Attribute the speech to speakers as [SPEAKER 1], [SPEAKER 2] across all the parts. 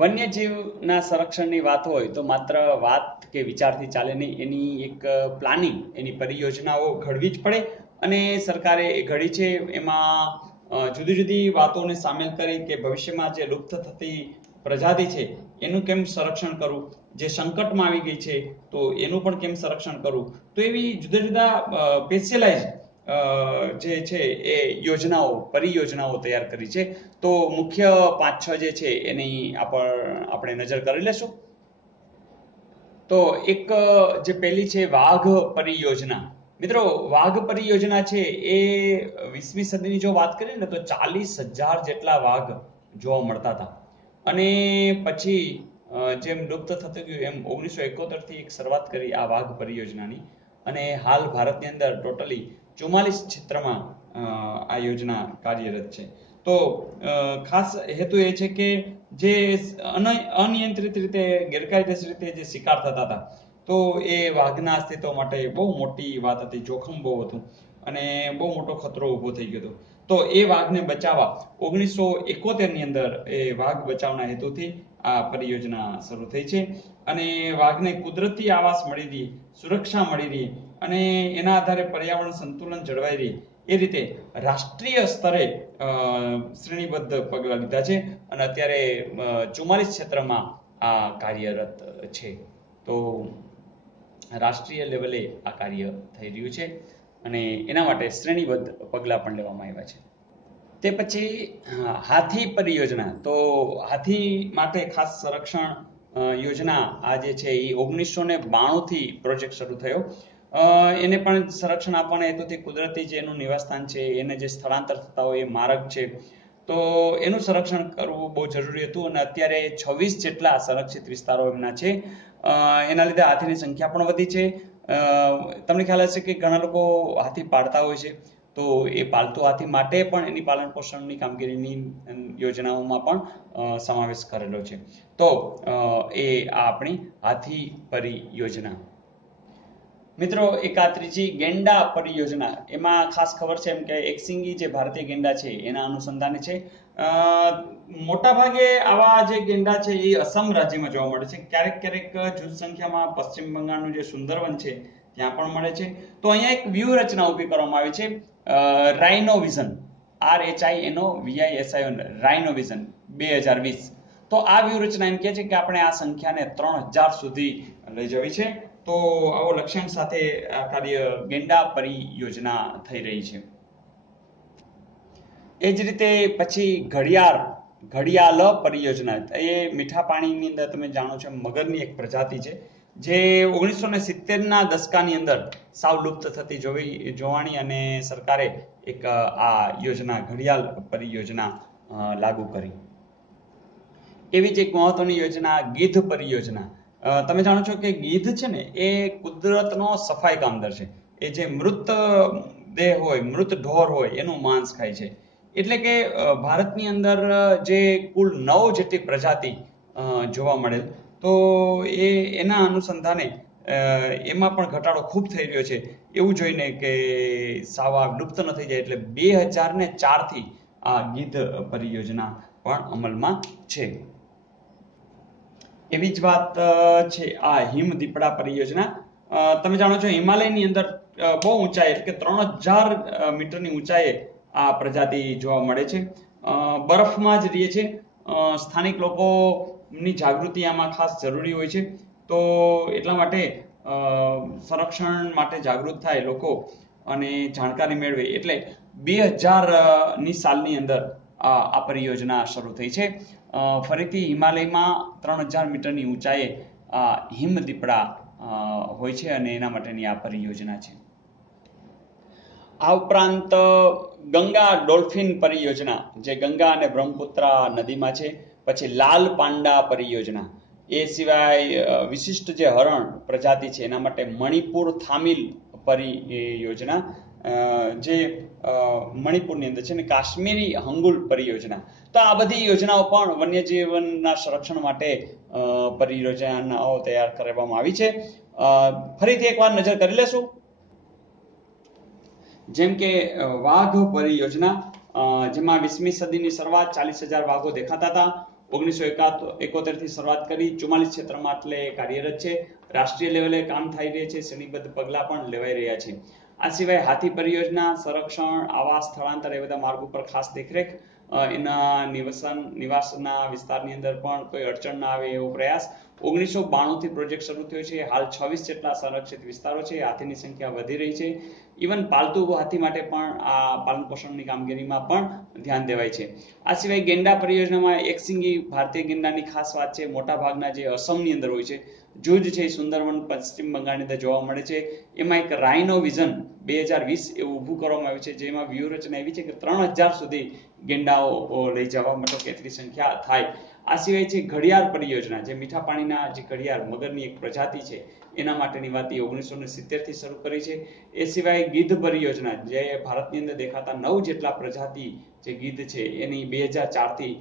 [SPEAKER 1] વન્યજીવના સંરક્ષણની વાત હોય તો માત્ર વાત કે વિચારથી ચાલે નહીં, એની એક પ્લાનિંગ, એની પરિયોજનાઓ ઘડવી જ પડે અને સરકારે એ ઘડી છે. એમાં જુદી જુદી વાતોને સામેલ કરી કે ભવિષ્યમાં જે લુપ્ત થતી પ્રજાતિ છે, એનું કેમ સંરક્ષણ કરવું? જે સંકટમાં આવી ગઈ છે, તો એનું પણ કેમ સંરક્ષણ કરવું? તો એવી જુદા જુદા સ્પેશિયલાઇઝ જે છે એ યોજનાઓ, પરિયોજનાઓ તૈયાર કરી છે. તો મુખ્ય પાંચ, છ જે છે એની આપણે નજર કરી લેશું. તો એક, જે પહેલી છે વાઘ પરિયોજના. મિત્રો, વાઘ પરિયોજના છે એ વીસમી સદીની જો વાત કરીએ ને તો ચાલીસ હજાર જેટલા વાઘ જોવા મળતા હતા. અને પછી જેમ લુપ્ત થતું ગયું, એમ ઓગણીસો એકોતેરથી એક શરૂઆત કરી આ વાઘ પરિયોજનાની. અને હાલ ભારતની અંદર ટોટલી ચુમ્માલીસ ક્ષેત્રમાં આ યોજના કાર્યરત છે. તો ખાસ હેતુ એ છે કે જે અનિયંત્રિત રીતે, ગેરકાયદેસર રીતે જે શિકાર થતા હતા, તો એ વાઘના અસ્તિત્વ માટે બહુ મોટી વાત હતી, જોખમ બહુ હતું અને બહુ મોટો ખતરો ઊભો થઈ ગયો હતો. તો એ વાઘને બચાવવા ઓગણીસો એકોતેરની અંદર એ વાઘ બચાવના હેતુથી આ પરિયોજના શરૂ થઈ છે અને વાઘને કુદરતી આવાસ મળી રહી, સુરક્ષા મળી રહી અને એના આધારે પર્યાવરણ સંતુલન જળવાઈ રહે. એ રીતે રાષ્ટ્રીય સ્તરે શ્રેણીબદ્ધ પગલાં લીધા છે અને અત્યારે ચુમ્માલીસ ક્ષેત્રમાં આ કાર્યરત છે. તો રાષ્ટ્રીય લેવલે આ કાર્ય થઈ રહ્યું છે અને એના માટે શ્રેણીબદ્ધ પગલાં પણ લેવામાં આવ્યા છે. તે પછી હાથી પરિયોજના. તો હાથી માટે ખાસ સંરક્ષણ યોજના આ જે છે એ ઓગણીસો ને બાણુંથી પ્રોજેક્ટ શરૂ થયો. એને પણ સંરક્ષણ આપવાના હેતુથી કુદરતી જે એનું નિવાસસ્થાન છે, એને જે સ્થળાંતર થતા હોય, એ માર્ગ છે. તો એનું સંરક્ષણ કરવું બહુ જરૂરી હતું અને અત્યારે છવ્વીસ જેટલા સંરક્ષિત વિસ્તારો એમના છે. એના લીધે હાથીની સંખ્યા પણ વધી છે. તમને ખ્યાલ હશે કે ઘણા લોકો હાથી પાડતા હોય છે. તો એ પાલતુ હાથી માટે પણ એની પાલન પોષણની કામગીરીની યોજનાઓમાં પણ સમાવેશ કરેલો છે. તો એ આ આપણી હાથી પરિયોજના. મિત્રો એક ત્રીજી ગેંડા પરિયોજના. એમાં ખાસ ખબર છે એમ કે એકસિંગી જે ભારતીય ગેંડા છે, એના અનુસંધાને છે. મોટા ભાગે આવા જે ગેંડા છે, એ અસમ રાજ્યમાં જોવા મળે છે. ક્યારેક ક્યારેક જૂથ સંખ્યામાં પશ્ચિમ બંગાળનું જે સુંદરવન છે, ત્યાં પણ મળે છે. તો અહીંયા એક વ્યૂહરચના ઊભી કરવામાં આવી છે. રાઇનોવિઝન આર એચ આઈ એનો વીઆઈ એસઆઈ રાઇનોવિઝન બે હજાર વીસ. તો આ વ્યૂહરચના એમ કે છે કે આપણે આ સંખ્યાને ત્રણ હજાર સુધી લઈ જવી છે. તો આવો લક્ષ્યાંક સાથે આ કાર્ય ગેંડા પરિયોજના થઈ રહી છે. એ જ રીતે પછી ઘડિયાળ ઘડિયાળ પરિયોજના. એ મીઠા પાણીની અંદર તમે જાણો છો, મગરની એક પ્રજાતિ છે, જે ઓગણીસો ને સિત્તેરના દશકાની અંદર સાવ લુપ્ત થતી જોવી, જોવાની અને સરકારે એક આ યોજના, ઘડિયાળ પરિયોજના લાગુ કરી. એવી જ એક મહત્વની યોજના, ગીધ પરિયોજના. તમે જાણો છો કે ગીધ છે ને, એ કુદરતનો સફાઈ કામદાર છે. એ જે મૃત દેહ હોય, મૃત ઢોર હોય, એનું માંસ ખાય છે. એટલે કે ભારતની અંદર જે કુલ નવ જેટલી પ્રજાતિ જોવા મળેલ, તો એ, એના અનુસંધાને એમાં પણ ઘટાડો ખૂબ થઈ રહ્યો છે. એવું જોઈને કે સાવા લુપ્ત ન થઈ જાય, એટલે બે હજાર ને ચારથી આ ગીધ પરિયોજના પણ અમલમાં છે. એવી જ વાત છે આ હિમ દીપડા પરિયોજના. તમે જાણો છો હિમાલયની અંદર બહુ ઊંચાઈ એટલે કે ત્રણ હજાર મીટરની ઊંચાઈએ આ પ્રજાતિ જોવા મળે છે. બરફમાં જ રહે છે. સ્થાનિક લોકોની જાગૃતિ આમાં ખાસ જરૂરી હોય છે. તો એટલા માટે સંરક્ષણ માટે જાગૃત થાય લોકો અને જાણકારી મેળવે. એટલે બે હજારની સાલની અંદર આ પરિયોજના શરૂ થઈ છે. ફરીથી હિમાલયમાં ત્રણ હજાર મીટરની ઊંચાઈએ હિમદીપડા હોય છે અને એના માટેની આ પરિયોજના છે. આ ઉપરાંત, ગંગા ડોલ્ફિન પરિયોજના, જે ગંગા અને બ્રહ્મપુત્રા નદીમાં છે, પછી લાલ પાંડા પરિયોજના. એ સિવાય વિશિષ્ટ જે હરણ પ્રજાતિ છે એના માટે મણિપુર થામિલ પરિયોજના જે મણિપુરની અંદર છે ને કાશ્મીરી હંગુલ પરિયોજના. તો આ બધી યોજનાઓ પણ વન્યજીવનના સંરક્ષણ માટે પરિયોજનાઓ તૈયાર કરવામાં આવી છે. ફરીથી એકવાર નજર કરી લેશું. જેમ કે વાઘ પરિયોજના જેમાં વીસમી સદીની શરૂઆત ચાલીસ હજાર વાઘો દેખાતા હતા. ઓગણીસો એકોતેરથી શરૂઆત કરી ચુમ્માલીસ ક્ષેત્રમાં એટલે કાર્યરત છે. રાષ્ટ્રીય લેવલે કામ થઈ રહ્યા છે. શ્રેણીબદ્ધ પગલાં પણ લેવાઈ રહ્યા છે. આ સિવાય હાથી પરિયોજના, સંરક્ષણ, આવાસ, સ્થળાંતર એ બધા માર્ગ ઉપર ખાસ દેખરેખ એના નિવસન, નિવાસના વિસ્તારની અંદર પણ કોઈ અડચણ ના આવે એવો પ્રયાસ. ઓગણીસો બાણું થી પ્રોજેક્ટ શરૂ થયો છે. હાલ છવ્વીસ જેટલા સંરક્ષિત વિસ્તારો છે. હાથીની સંખ્યા વધી રહી છે. ઇવન પાલતુ હાથી માટે પણ આ પાલન પોષણની કામગીરીમાં પણ ધ્યાન દેવાય છે. આ સિવાય ગેંડા પરિયોજનામાં એક સિંગી ભારતીય ગેંડાની ખાસ વાત છે મોટા ભાગના જે અસમની અંદર હોય છે, જુજ છે, સુંદરવન, પશ્ચિમ બંગાળની અંદર જોવા મળે છે. એમાં એક રાઇનો વિઝન બે હજાર વીસ એવું ઊભું કરવામાં આવ્યું છે, જેમાં વ્યૂહરચના એવી છે કે ત્રણ હજાર સુધી ગેંડાઓ લઈ જવા મતલબ કેટલી સંખ્યા થાય. આ સિવાય છે ઘડિયાળ પરિયોજના, જે મીઠા પાણીના જે ઘડિયાળ, મગરની એક પ્રજાતિ છે, એના માટેની વાત એ ઓગણીસો ને સિત્તેરથી શરૂ કરી છે. એ સિવાય ગીધ પરિયોજના, જે ભારતની અંદર દેખાતા નવ જેટલા પ્રજાતિ જે ગીધ છે, એની બે હજાર ચારથી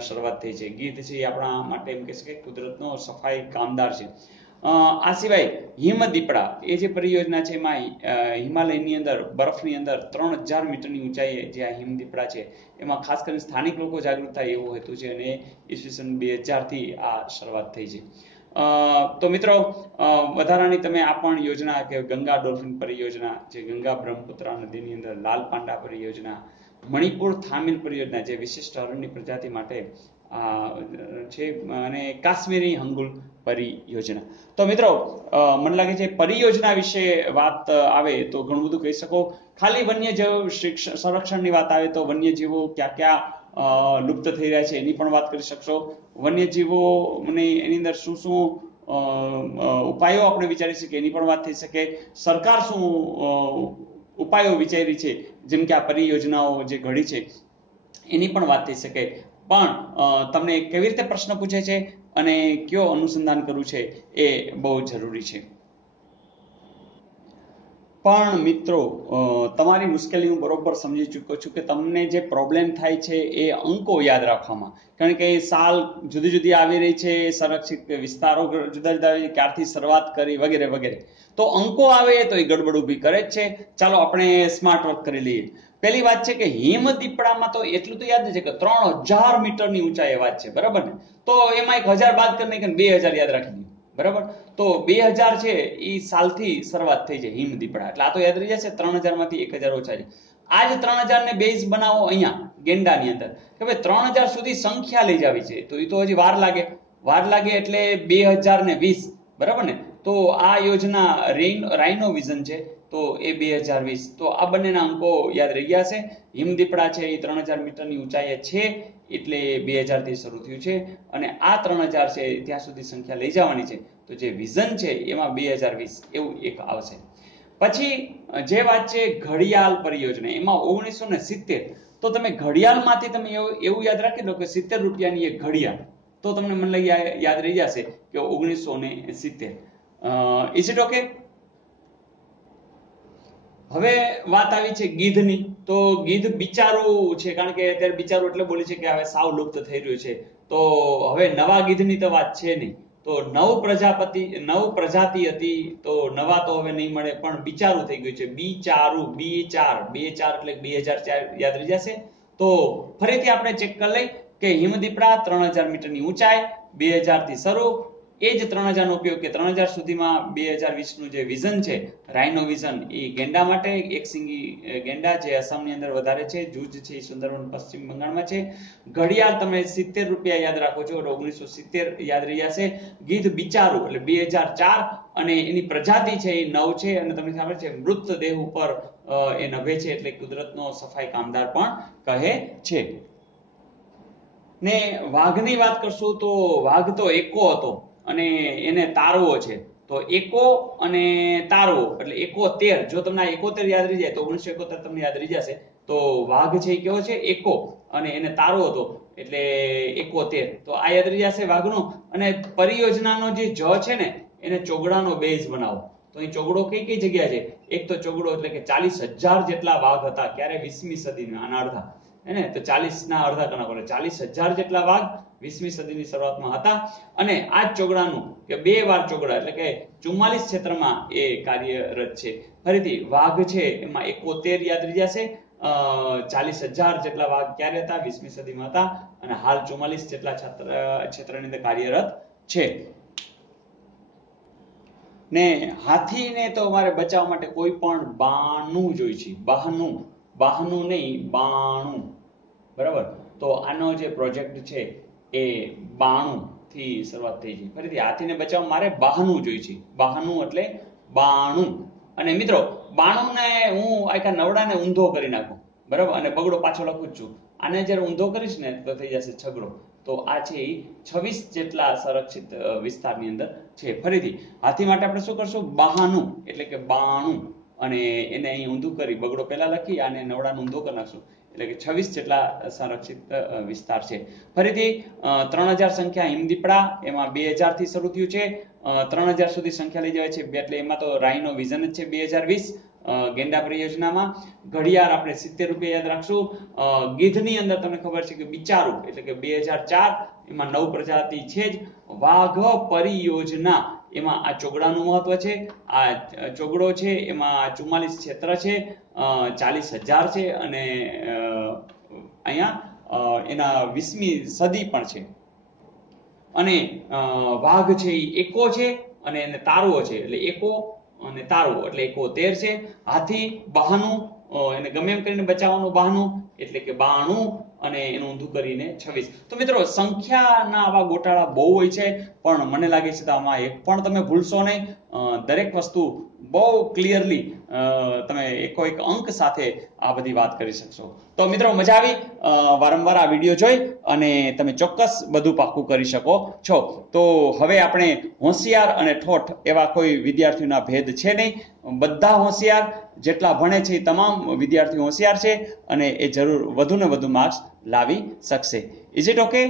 [SPEAKER 1] શરૂઆત થઈ છે. ગીધ છે એ આપણા માટે એમ કહી શકાય કુદરતનો સફાઈ કામદાર છે. આ સિવાય હિમ દીપડા એ જે પરિયોજના છે એમાં હિમાલયની અંદર, બરફની અંદર ત્રણ હજાર મીટરની ઊંચાઈએ જે આ હિમ દીપડા છે, એમાં ખાસ કરીને સ્થાનિક લોકો જાગૃત થાય એવો હેતુ છે અને ઈસવીસન બે હજારથી આ શરૂઆત થઈ છે. તો મિત્રો વધારાની તમે આ પણ યોજના કે ગંગા ડોલ્ફિન પરિયોજના, જે ગંગા બ્રહ્મપુત્રા નદીની અંદર લાલ પાંડા પરિયોજના, મણિપુર થામિલ પરિયોજના, જે વિશિષ્ટ હરણની પ્રજાતિ માટે છે, અને કાશ્મીરી હંગુલ પરિયોજના. તો મિત્રો મને લાગે છે પરિયોજના વિશે વાત આવે તો ઘણું બધું કહી શકો. ખાલી વન્યજીવ સંરક્ષણની વાત આવે તો વન્યજીવો ક્યાં ક્યાં લુપ્ત થઈ રહ્યા છે એની પણ વાત કરી શકશો. વન્યજીવો મને એની અંદર શું શું ઉપાયો આપણે વિચારી શકીએ એની પણ વાત થઈ શકે. સરકાર શું ઉપાયો વિચારી છે? જેમ કે આ પરિયોજનાઓ જે ઘડી છે, એની પણ વાત થઈ શકે. પણ તમને કેવી રીતે પ્રશ્ન પૂછે છે અને કયો અનુસંધાન કરવું છે એ બહુ જરૂરી છે. પણ મિત્રો તમારી મુશ્કેલી હું બરોબર સમજી ચૂક્યો છું કે તમને જે પ્રોબ્લેમ થાય છે એ અંકો યાદ રાખવામાં. કારણ કે સાલ જુદી જુદી આવી રહી છે, સંરક્ષિત વિસ્તારો જુદા જુદા ક્યારથી શરૂઆત કરી વગેરે વગેરે. તો અંકો આવે તો એ ગડબડ ઊભી કરે જ છે. ચાલો આપણે સ્માર્ટ વર્ક કરી લઈએ. પહેલી વાત છે કે હિમ દીપડામાં તો એટલું તો યાદ છે કે ત્રણ હજાર મીટરની ઊંચાઈ વાત છે, બરાબર ને? તો એમાં એક હજાર બાદ કરી નાખીને બે હજાર યાદ રાખી દઈએ બરાબર? તો બે હજાર છે એ સાલથી શરૂઆત થઈ છે હિમ દીપડા એટલે આ તો યાદ રહી જશે ત્રણ હજારમાંથી એક હજાર ઓછા છે આ જ ત્રણ હજાર ને બેઝ બનાવો અહીંયા, ગેંડાની અંદર, કે ભાઈ ત્રણ હજાર સુધી સંખ્યા લઈ જવી છે, તો એ તો હજી વાર લાગે. વાર લાગે એટલે બે હજાર ને વીસ, બરાબર ને? તો આ યોજના રાઇનો વિઝન છે તો એ બે હજાર વીસ. તો આ બંનેના અંકો યાદ રહી ગયા છે. હિમદીપડા છે એ ત્રણ હજાર મીટરની ઊંચાઈએ છે, એટલે બે હજારથી શરૂ થયું છે. અને આ ત્રણ હજાર છે ત્યાં સુધી સંખ્યા લઈ જવાની છે. તો જે વિઝન છે એમાં બે હજાર વીસ એવું એક આવશે. પછી જે વાત છે ઘડિયાળ પરિયોજના, એમાં ઓગણીસો ને સિત્તેર. તો તમે ઘડિયાળમાંથી તમે એવું યાદ રાખી લો કે સિત્તેર રૂપિયાની એક ઘડિયાળ. તો તમને મને યાદ રહી જશે કે ઓગણીસો ને સિત્તેર. ઇઝ ઇટ ઓકે હવે વાત આવી છે ગીધની, તો ગીધ બિચારું છે, કારણ કે અત્યારે બિચારું એટલે બોલે છે કે હવે સાવ લુપ્ત થઈ રહ્યું છે. તો હવે નવા ગીધની તો વાત છે નહીં. તો નવ પ્રજાપતિ, નવ પ્રજાતિ હતી, તો નવા તો હવે નહીં મળે, પણ બિચારું થઈ ગયું છે. બી ચારું બી ચાર બે ચાર એટલે બે હજાર ચાર યાદ રહી જશે. તો ફરીથી આપણે ચેક કરી લઈ કે હિમદીપડા ત્રણ હજાર મીટરની ઊંચાઈ બે હજારથી શરૂ એ જ ત્રણ હજારનો ઉપયોગ કે ત્રણ હજાર સુધીમાં બે હજાર વીસનું જે વિઝન છે રાઇનો વિઝન, એ ગેંડા માટે એક સિંગી ગેંડા જે આસામની અંદર વધારે છે, જૂજ છે, એ સુંદરવન પશ્ચિમ બંગાળમાં છે. ઘડિયાળ તમે સિત્તેર રૂપિયા યાદ રાખો છો, એટલે ઓગણીસો સિત્તેર યાદ રહી જશે ગીધ બિચારું, એટલે બે હજાર ચાર, અને એની પ્રજાતિ છે એ નવ છે, અને તમને ખબર છે મૃતદેહ ઉપર એ નભે છે, એટલે કુદરતનો સફાઈ કામદાર પણ કહે છે. ને વાઘની વાત કરશું તો વાઘ તો એકો હતો. અને એને તારવો છે. તો એકો અને તારવો, એટલે એકોતેર જો તમને એકોતેર યાદ રહી જાય, તો ઓગણીસો એકોતેર તમને યાદ રહી જશે. તો વાઘ છે એ કેવો છે? એકો. અને એને તારવો હતો, એટલે એકોતેર. તો આ યાદ રહી જશે વાઘનો. અને પરિયોજનાનો જે જ છે ને, એને ચોગડાનો બેઝ બનાવો. તો અહીં ચોગડો કઈ કઈ જગ્યા છે? એક તો ચોગડો એટલે કે ચાલીસ હજાર જેટલા વાઘ હતા, ક્યારે વીસમી સદીના આના હે તો ચાલીસ ના અડધા ગણા પડે ચાલીસ જેટલા વાઘ વીસમી સદીની શરૂઆતમાં હતા. અને આ ચોગડાનું, કે બે વાર ચોગડા, એટલે કે ચુમ્માલીસ ક્ષેત્રમાં એ કાર્યરત છે. ફરીથી, વાઘ છે, એમાં એકોતેર યાદ રહી જશે. ચાલીસ જેટલા વાઘ ક્યારે હતા? વીસમી સદીમાં હતા. અને હાલ ચુમ્માલીસ જેટલા છત્ર, ક્ષેત્રની અંદર કાર્યરત છે. ને હાથીને તો અમારે બચાવવા માટે કોઈ પણ બાણું જોઈ છે. બહાનું બહાનું નહીં, બાણું. બરાબર? તો આનો જે પ્રોજેક્ટ છે એ બાણું થી શરૂઆત થઈ છે. ફરીથી હાથીને બચાવવા મારે બહાનું જોઈ છે. બહાનું એટલે બાણું. અને મિત્રો, બાણુંને હું આખા નવડાને ઊંધો કરી નાખું. બરાબર? અને બગડો પાછો લખું જ છું. આને જ્યારે ઊંધો કરીશ ને, તો થઈ જશે છગડો. તો આ છે છવ્વીસ જેટલા સંરક્ષિત વિસ્તારની અંદર છે. ફરીથી, હાથી માટે આપણે શું કરશું? બહાનું એટલે કે બાણું. અને એને અહીં ઊંધું કરી, બગડો પહેલા લખી અને નવડાનો ઊંધો કરી નાખશું. એટલે કે છવ્વીસ જેટલા સંરક્ષિત વિસ્તાર છે. ફરીથી ત્રણ હજાર સંખ્યા હિમદીપડા, એમાં બે હજારથી શરૂ થયું છે. ત્રણ હજાર સુધી સંખ્યા લઈ જવાય છે. એટલે એમાં તો રાઈનો વિઝન જ છે બે હજાર વીસ ગેંડા પરિયોજનામાં. ઘડિયાળ આપણે સિત્તેર રૂપિયા યાદ રાખશું. ગીધની અંદર તમને ખબર છે કે બિચારું, એટલે કે બે હજાર ચાર, એમાં નવ પ્રજાતિ છે જ. વાઘ પરિયોજના એમાં આ ચોગડાનું મહત્વ છે, આ ચોગડો છે, એમાં ચુમ્માલીસ ક્ષેત્ર છે ચાલીસ હજાર છે અને અહીંયા એના વીસમી સદી પણ છે. અને વાઘ છે એ એકો છે અને એને તારવો છે, એટલે એકો અને તારવો, એટલે એકો તેર છે. હાથી, બહાનું એને ગમે એમ કરીને બચાવવાનું, બહાનું, એટલે કે બાણું અને એનું ઊંધું કરીને છવ્વીસ તો મિત્રો, સંખ્યાના આવા ગોટાળા બહુ હોય છે, પણ મને લાગે છે કે આમાં એક પણ તમે ભૂલશો નહીં. દરેક વસ્તુ બહુ ક્લિયરલી તમે એકો એક અંક સાથે આ બધી વાત કરી શકશો. તો મિત્રો, મજા આવી. વારંવાર આ વીડિયો જોઈ અને તમે ચોક્કસ બધું પાક્કું કરી શકો છો. તો હવે આપણે હોશિયાર અને ઠોઠ એવા કોઈ વિદ્યાર્થીઓના ભેદ છે નહીં. બધા હોશિયાર, જેટલા ભણે છે એ તમામ વિદ્યાર્થીઓ હોશિયાર છે અને એ જરૂર વધુ ને વધુ માર્ક્સ લાવી શકશે. Is it okay